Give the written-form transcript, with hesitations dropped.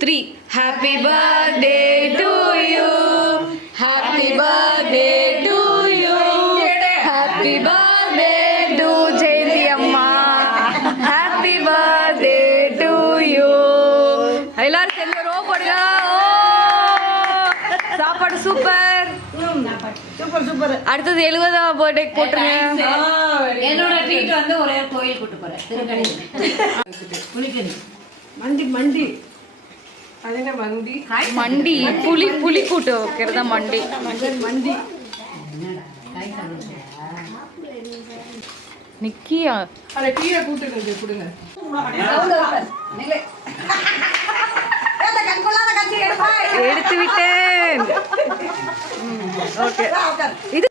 3. Happy birthday to you. Happy birthday to you. Happy birthday to Jayanti Amma. Happy birthday to you. எல்லாரும் சேர்ந்து row போடுங்க. சாப்பாடு super super super. அடுத்தது 70ஆம் birthday போட்டுருங்க. என்னோட treat வந்து ஒரே கோயில் கூட்டு போறேன் திருக்கணி புலிக்கணி மண்டி மண்டி அது என்ன மண்டி மண்டி புலி கூட்டு வைக்கிறதா மண்டி மண்டி நிக்கியா அட கீரை கூட்டுங்க கொடுங்க எடுத்து விட்டேன். ஓகே இது